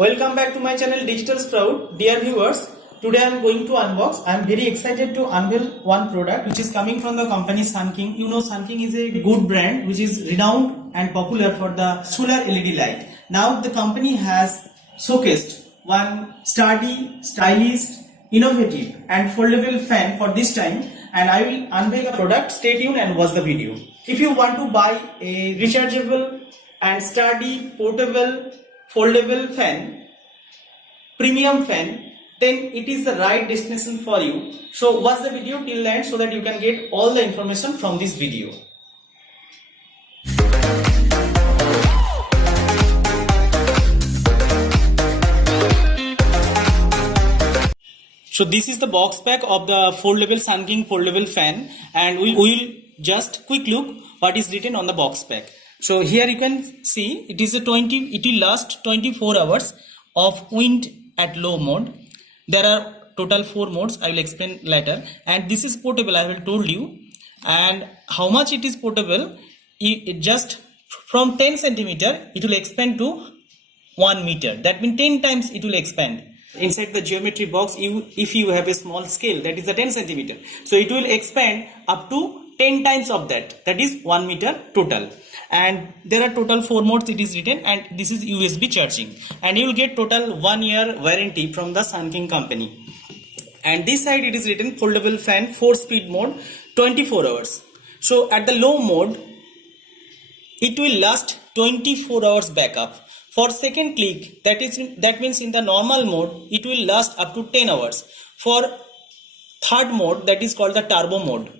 Welcome back to my channel Digital Sprout. Dear viewers, today I am going to unbox. I am very excited to unveil one product which is coming from the company Sunking. You know, Sunking is a good brand which is renowned and popular for the solar LED light. Now the company has showcased one sturdy, stylish, innovative and foldable fan for this time, and I will unveil the product. Stay tuned and watch the video. If you want to buy a rechargeable and sturdy, portable, foldable fan, premium fan, then it is the right destination for you. So watch the video till the end so that you can get all the information from this video. So this is the box pack of the foldable Sunking foldable fan, and we will just quick look what is written on the box pack. So here you can see it will last 24 hours of wind at low mode. There are total 4 modes, I will explain later, and this is portable, I have told you. And how much it is portable, it just from 10 centimeter it will expand to 1 meter. That means 10 times it will expand. Inside the geometry box, if you have a small scale, that is the 10 centimeter, so it will expand up to 10 times of that, that is 1 meter total. And there are total 4 modes it is written, and this is USB charging, and you will get total 1 year warranty from the Sunking company. And this side it is written foldable fan 4-speed mode, 24 hours. So at the low mode it will last 24 hours backup. For second click, that means in the normal mode it will last up to 10 hours. For third mode, that is called the turbo mode,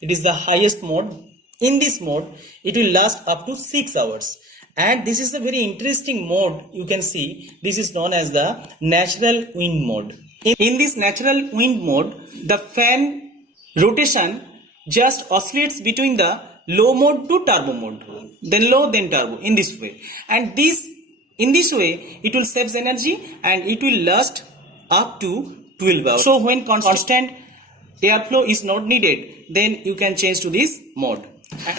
it is the highest mode. In this mode it will last up to 6 hours. And this is a very interesting mode. You can see this is known as the natural wind mode. In this natural wind mode, the fan rotation just oscillates between the low mode to turbo mode, then low, then turbo, in this way. And in this way it will save energy and it will last up to 12 hours. So when constant airflow is not needed, then you can change to this mode.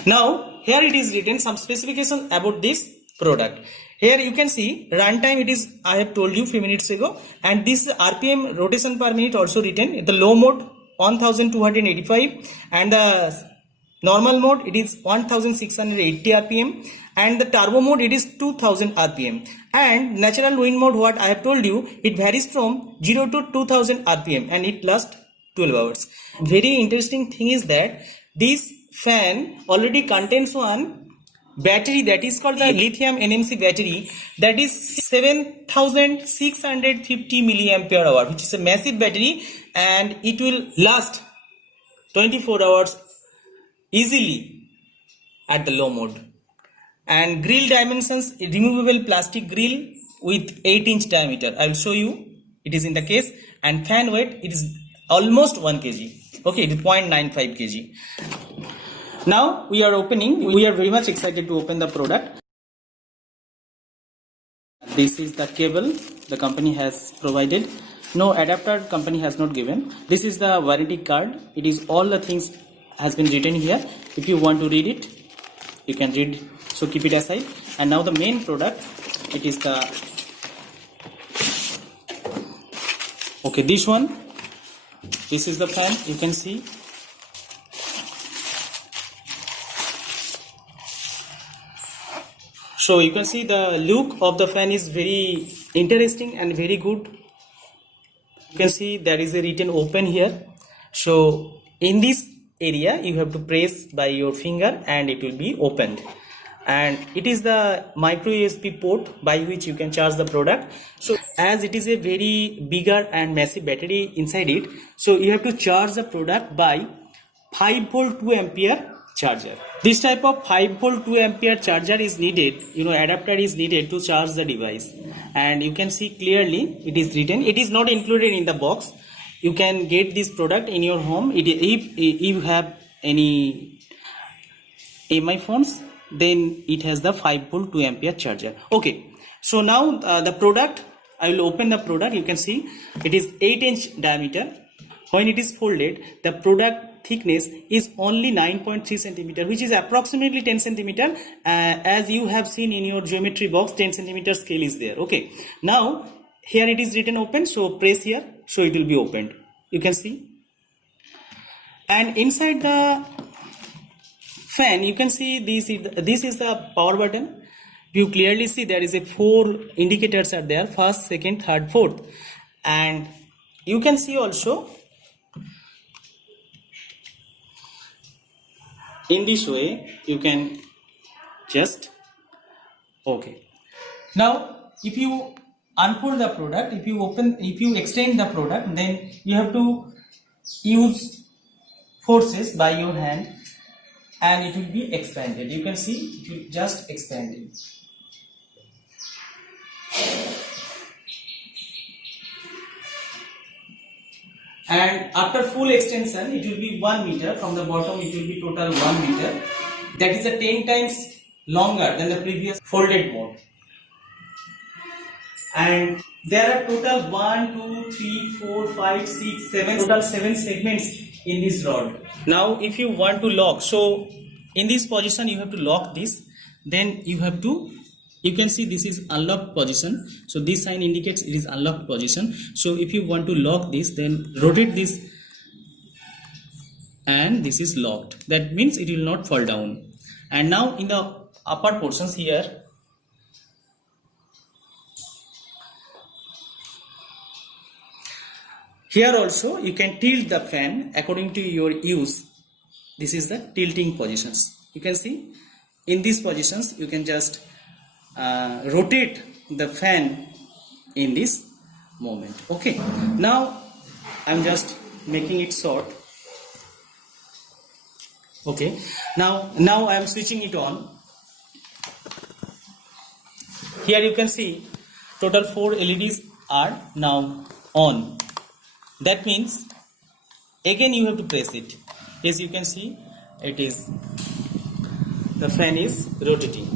Now here it is written some specifications about this product. Here you can see runtime, it is, I have told you few minutes ago, and this RPM, rotation per minute, also written. The low mode 1285 and the normal mode it is 1680 RPM, and the turbo mode it is 2000 RPM. And natural wind mode, what I have told you, it varies from 0 to 2000 RPM and it lasts 12 hours. Very interesting thing is that this fan already contains one battery that is called the lithium NMC battery, that is 7650 milliampere hour, which is a massive battery, and it will last 24 hours easily at the low mode. And grill dimensions, removable plastic grill with 8-inch diameter, I will show you, it is in the case. And fan weight, it is almost 1 kg. Okay, it is 0.95 kg. Now we are opening. We are very much excited to open the product. This is the cable the company has provided. No adapter company has not given. This is the warranty card. It is all the things has been written here. If you want to read it, you can read. So keep it aside. And now the main product. It is the this one. This is the fan. You can see. So you can see the look of the fan is very interesting and very good. You can see there is a written open here. So in this area you have to press by your finger and it will be opened. And it is the micro USB port by which you can charge the product. So as it is a very bigger and massive battery inside it, so you have to charge the product by 5 volt 2 ampere charger. This type of 5 volt 2 ampere charger is needed, adapter is needed to charge the device. And you can see clearly it is written, it is not included in the box. You can get this product in your home. If you have any MI phones, then it has the 5 volt 2 ampere charger. Okay, so now the product, I will open the product. You can see it is 8-inch diameter, when it is folded, the product thickness is only 9.3 centimeter, which is approximately 10 centimeter. As you have seen in your geometry box, 10 centimeter scale is there. Okay. Now here it is written open, so press here, so it will be opened. You can see. And inside the fan, you can see this is the power button. You clearly see there is a 4 indicators are there: first, second, third, fourth. And you can see also in this way you can just okay. Now if you unfold the product, if you extend the product, then you have to use forces by your hand and it will be expanded. You can see it will just expand it. And after full extension, it will be 1 meter. From the bottom, it will be total 1 meter. That is a 10 times longer than the previous folded mode. And there are total 1, 2, 3, 4, 5, 6, 7, total 7 segments in this rod. Now, if you want to lock, so in this position, you have to lock this. Then you have to, you can see this is unlocked position. So this sign indicates it is unlocked position. So if you want to lock this, then rotate this and this is locked. That means it will not fall down. And now in the upper portions here, here also you can tilt the fan according to your use. This is the tilting positions. You can see in these positions you can just rotate the fan in this moment. Okay, now I'm just making it short. Okay, now I am switching it on. Here you can see total 4 LEDs are now on. That means again you have to press it. As you can see, it is, the fan is rotating.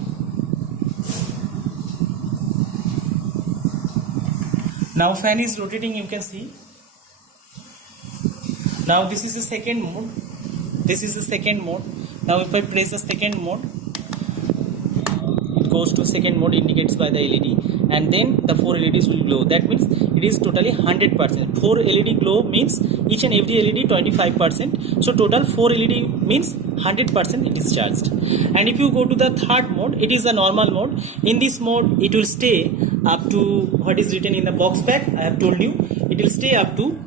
Now fan is rotating, you can see. Now this is the second mode. This is the second mode. Now if I press the second mode, it goes to second mode, indicates by the LED, and then the 4 LEDs will glow. That means it is totally 100%. 4 LED glow means each and every LED 25%. So total 4 LED means 100% it is charged. And if you go to the third mode, it is a normal mode. In this mode, it will stay up to what is written in the box pack. I have told you it will stay up to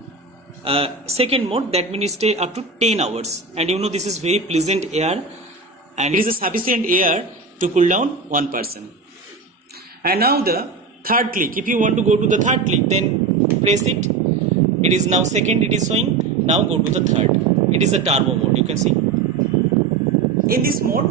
second mode. That means stay up to 10 hours. And you know this is very pleasant air, and it is a sufficient air to cool down one person. And now the third click. If you want to go to the third click, then press it. It is now second, it is showing. Now go to the third. It is the turbo mode. You can see. In this mode,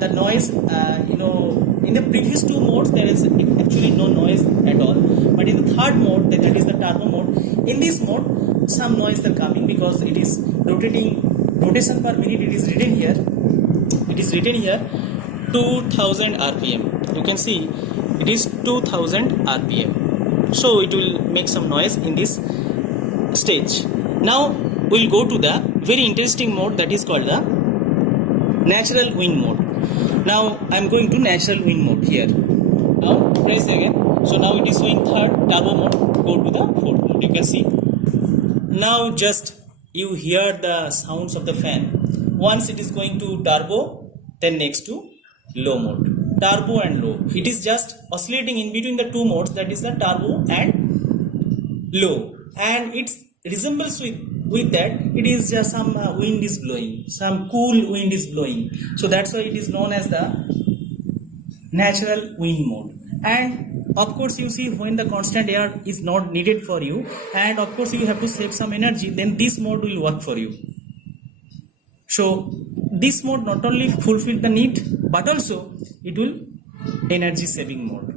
the noise, in the previous 2 modes there is actually no noise at all. But in the third mode, that is the turbo mode, in this mode some noise are coming because it is rotating. Rotation per minute, it is written here. It is written here 2000 RPM. You can see it is 2000 RPM. So it will make some noise in this stage. Now we will go to the very interesting mode, that is called the natural wind mode. Now I am going to natural wind mode here. Now press again. So now it is showing third turbo mode. Go to the fourth mode. You can see. Now just you hear the sounds of the fan. Once it is going to turbo, then next to low mode. Turbo and low. It is just oscillating in between the 2 modes, that is the turbo and low. And it resembles with that, it is just some wind is blowing, some cool wind is blowing. So that's why it is known as the natural wind mode. And of course you see, when the constant air is not needed for you, and of course you have to save some energy, then this mode will work for you. So this mode not only fulfill the need, but also it will energy saving mode.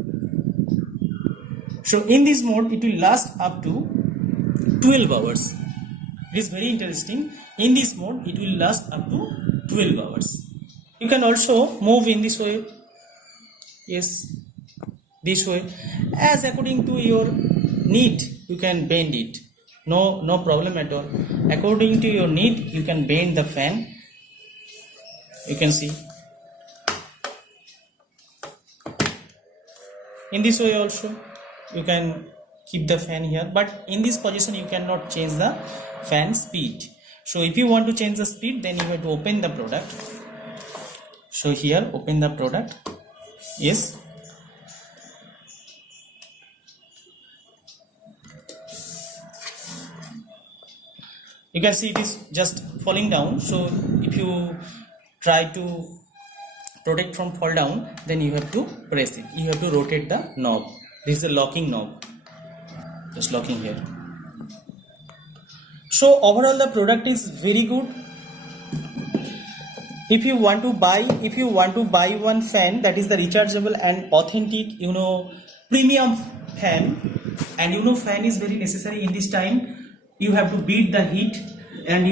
So in this mode it will last up to 12 hours. It is very interesting. In this mode it will last up to 12 hours. You can also move in this way. Yes, this way. As according to your need, you can bend it. no problem at all. According to your need, you can bend the fan. You can see in this way also you can keep the fan here, but in this position you cannot change the fan speed. So if you want to change the speed, then you have to open the product. So here, open the product. Yes, you can see it is just falling down. So if you try to protect from fall down, then you have to press it. You have to rotate the knob. This is a locking knob, just locking here. So overall the product is very good. If you want to buy one fan that is the rechargeable and authentic, premium fan, and fan is very necessary in this time. You have to beat the heat, and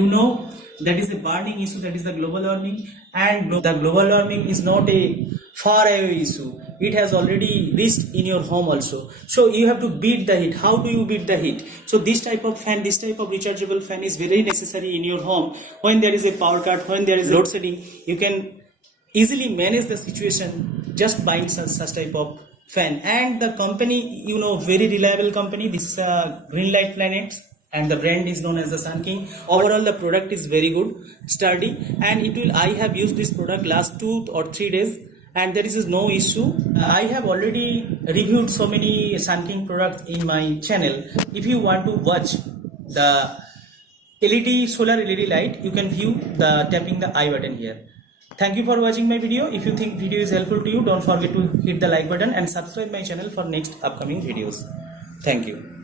that is the burning issue, that is the global warming, and the global warming is not a far away issue. It has already reached in your home also. So you have to beat the heat. How do you beat the heat? So this type of fan, this type of rechargeable fan is very necessary in your home. When there is a power cut, when there is load shedding, you can easily manage the situation just buying such type of fan. And the company, very reliable company. This is a Greenlight Planet, and the brand is known as the Sun King. Overall the product is very good, sturdy, and I have used this product last 2 or 3 days, and there is no issue. I have already reviewed so many Sun King products in my channel. If you want to watch the solar LED light, you can view the tapping the I button here. Thank you for watching my video. If you think video is helpful to you, don't forget to hit the like button and subscribe my channel for next upcoming videos. Thank you.